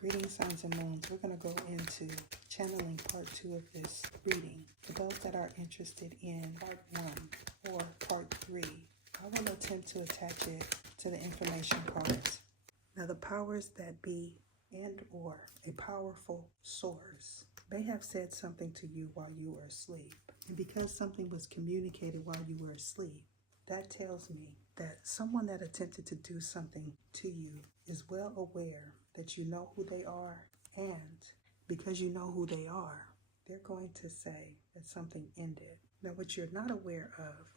Greetings, signs and moons. We're going to go into channeling part 2 of this reading. For those that are interested in part 1 or part 3, I will attempt to attach it to the information cards. Now, the powers that be and or a powerful source may have said something to you while you were asleep. And because something was communicated while you were asleep, that tells me that someone that attempted to do something to you is well aware that you know who they are, and because you know who they are, they're going to say that something ended. Now, what you're not aware of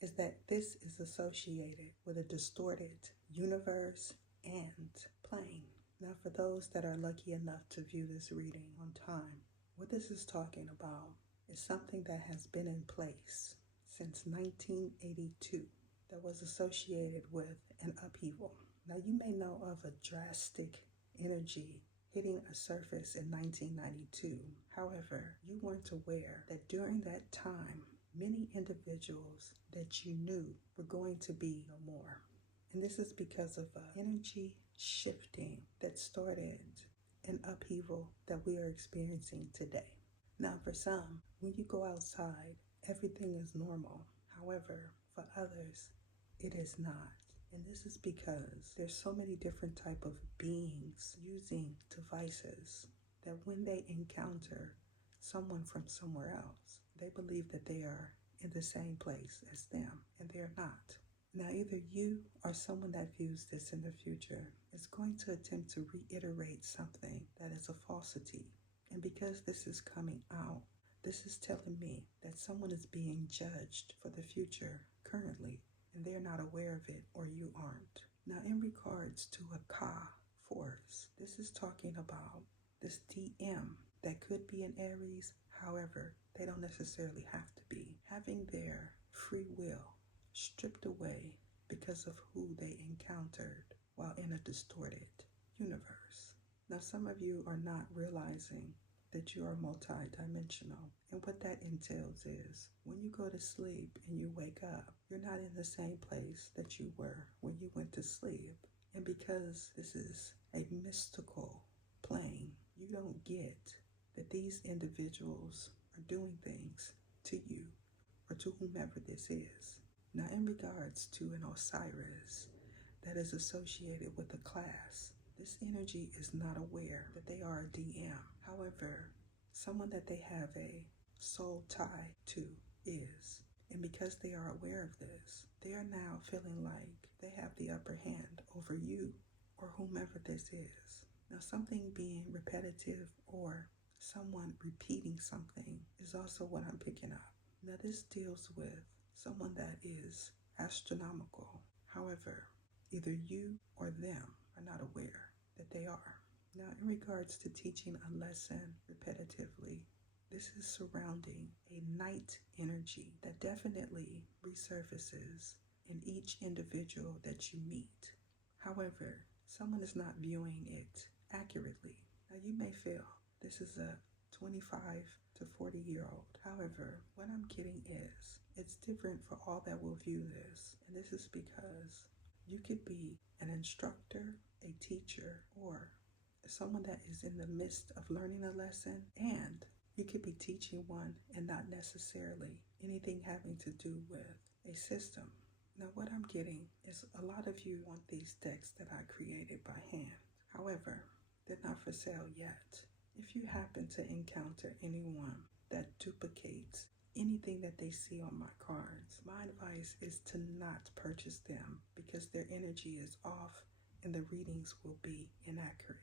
is that this is associated with a distorted universe and plane. Now, for those that are lucky enough to view this reading on time, what this is talking about is something that has been in place since 1982 that was associated with an upheaval. Now, you may know of a drastic energy hitting a surface in 1992. However, you weren't aware that during that time, many individuals that you knew were going to be no more. And this is because of an energy shifting that started an upheaval that we are experiencing today. Now, for some, when you go outside, everything is normal. However, for others, it is not. And this is because there's so many different type of beings using devices that when they encounter someone from somewhere else, they believe that they are in the same place as them, and they're not. Now, either you or someone that views this in the future is going to attempt to reiterate something that is a falsity. And because this is coming out, this is telling me that someone is being judged for the future currently, and they're not aware of it, or you aren't. Now, in regards to a Ka force, this is talking about this DM that could be an Aries. However, they don't necessarily have to be, having their free will stripped away because of who they encountered while in a distorted universe. Now, some of you are not realizing that you are multi-dimensional. And what that entails is when you go to sleep and you wake up, you're not in the same place that you were when you went to sleep. And because this is a mystical plane, you don't get that these individuals are doing things to you or to whomever this is. Now, in regards to an Osiris that is associated with a class, this energy is not aware that they are a DM. However, someone that they have a soul tie to is. And because they are aware of this, they are now feeling like they have the upper hand over you or whomever this is. Now, something being repetitive or someone repeating something is also what I'm picking up. Now, this deals with someone that is astronomical. However, either you or them are not aware that they are. Now, in regards to teaching a lesson repetitively, this is surrounding a night energy that definitely resurfaces in each individual that you meet. However, someone is not viewing it accurately. Now, you may feel this is a 25 to 40-year-old. However, what I'm getting is it's different for all that will view this. And this is because you could be an instructor, a teacher, or someone that is in the midst of learning a lesson, and you could be teaching one and not necessarily anything having to do with a system. Now, what I'm getting is a lot of you want these decks that I created by hand. However, they're not for sale yet. If you happen to encounter anyone that duplicates anything that they see on my cards, my advice is to not purchase them because their energy is off and the readings will be inaccurate.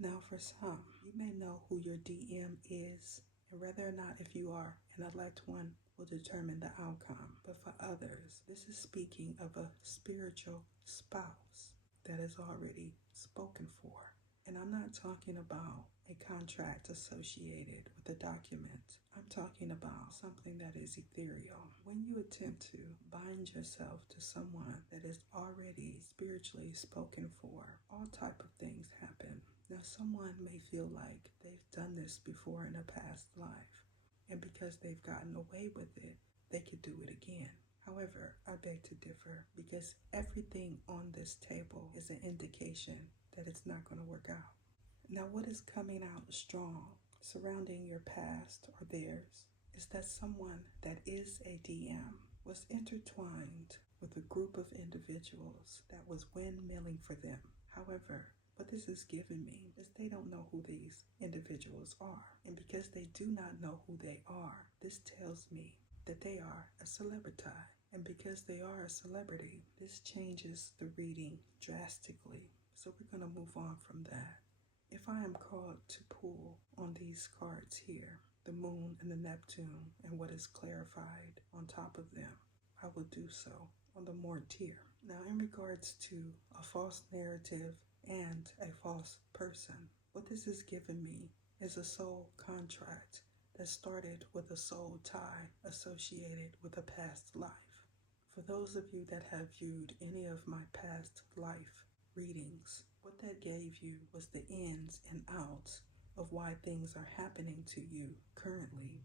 Now, for some, you may know who your DM is, and whether or not if you are an elect one will determine the outcome. But for others, this is speaking of a spiritual spouse that is already spoken for. And I'm not talking about a contract associated with a document. I'm talking about something that is ethereal. When you attempt to bind yourself to someone that is already spiritually spoken for, all type of things happen. Now, someone may feel like they've done this before in a past life, and because they've gotten away with it, they could do it again. However, I beg to differ because everything on this table is an indication that it's not going to work out. Now, what is coming out strong surrounding your past or theirs is that someone that is a DM was intertwined with a group of individuals that was windmilling for them. However, what this is giving me is they don't know who these individuals are. And because they do not know who they are, this tells me that they are a celebrity. And because they are a celebrity, this changes the reading drastically. So we're going to move on from that. If I am called to pull on these cards here, the moon and the Neptune and what is clarified on top of them, I will do so on the more tier. Now, in regards to a false narrative and a false person, what this has given me is a soul contract that started with a soul tie associated with a past life. For those of you that have viewed any of my past life readings, what that gave you was the ins and outs of why things are happening to you currently.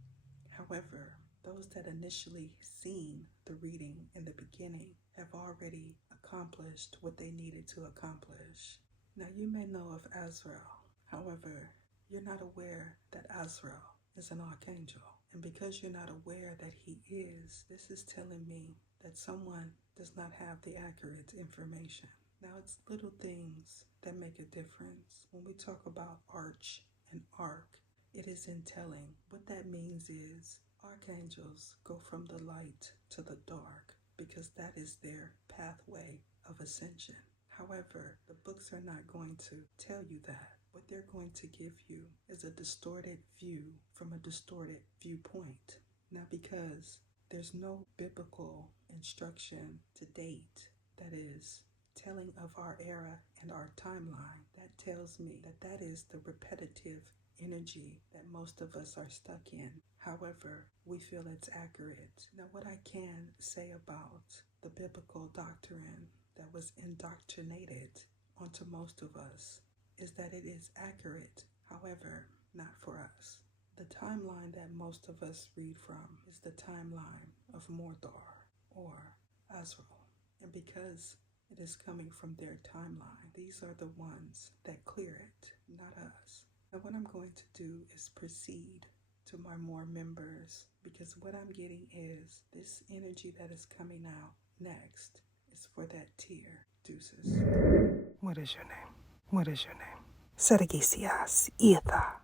However, those that initially seen the reading in the beginning have already accomplished what they needed to accomplish. Now, you may know of Azrael. However, you're not aware that Azrael is an archangel. And because you're not aware that he is, this is telling me that someone does not have the accurate information. Now, it's little things that make a difference. When we talk about arch and arc, it is in telling. What that means is archangels go from the light to the dark because that is their pathway of ascension. However, the books are not going to tell you that. What they're going to give you is a distorted view from a distorted viewpoint. Now, because there's no biblical instruction to date that is telling of our era and our timeline, that tells me that that is the repetitive energy that most of us are stuck in. However, we feel it's accurate. Now, what I can say about the biblical doctrine that was indoctrinated onto most of us is that it is accurate, however, not for us. The timeline that most of us read from is the timeline of Mordor or Azrael. And because it is coming from their timeline, these are the ones that clear it, not us. Now, what I'm going to do is proceed to my more members, because what I'm getting is this energy that is coming out next is for that tier. Deuces. What is your name? What is your name? Sergisias Ietha.